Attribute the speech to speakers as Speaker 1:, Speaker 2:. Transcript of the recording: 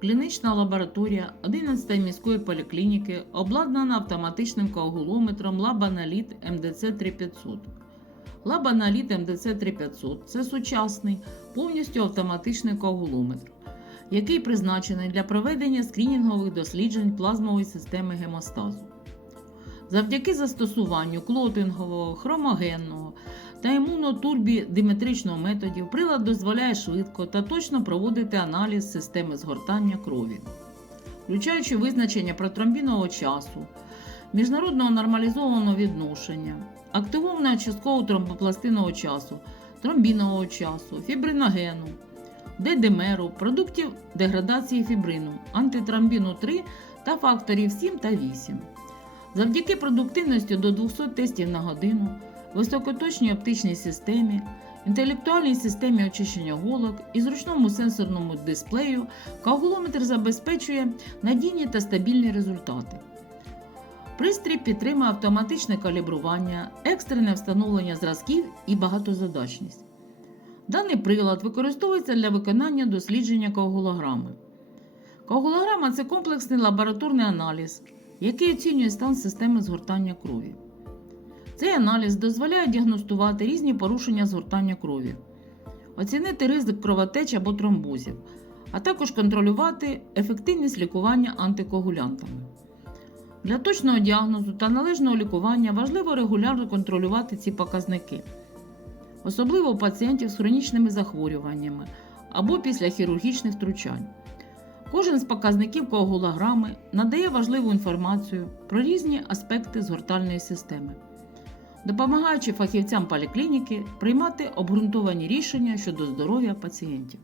Speaker 1: клінічна лабораторія 11 міської поліклініки обладнана автоматичним коагулометром Лабаналіт МДЦ 3500. Лабаналіт МДЦ 3500 це сучасний, повністю автоматичний коагулометр, який призначений для проведення скринінгових досліджень плазмової системи гемостазу. Завдяки застосуванню клотингового, хромогенного та імунотурбідиметричного методів прилад дозволяє швидко та точно проводити аналіз системи згортання крові, включаючи визначення протромбінового часу, міжнародного нормалізованого відношення, активованого часткового тромбопластинного часу, тромбінового часу, фібриногену, дедимеру, продуктів деградації фібрину, антитромбіну 3 та факторів 7 та 8. Завдяки продуктивності до 200 тестів на годину, високоточній оптичній системі, інтелектуальній системі очищення голок і зручному сенсорному дисплею, коагулометр забезпечує надійні та стабільні результати. Пристрій підтримує автоматичне калібрування, екстрене встановлення зразків і багатозадачність. Даний прилад використовується для виконання дослідження коагулограми. Коагулограма це комплексний лабораторний аналіз, який оцінює стан системи згортання крові. Цей аналіз дозволяє діагностувати різні порушення згортання крові, оцінити ризик кровотеч або тромбозів, а також контролювати ефективність лікування антикоагулянтами. Для точного діагнозу та належного лікування важливо регулярно контролювати ці показники, особливо у пацієнтів з хронічними захворюваннями або після хірургічних втручань. Кожен з показників коагулограми надає важливу інформацію про різні аспекти згортальної системи, допомагаючи фахівцям поліклініки приймати обґрунтовані рішення щодо здоров'я пацієнтів.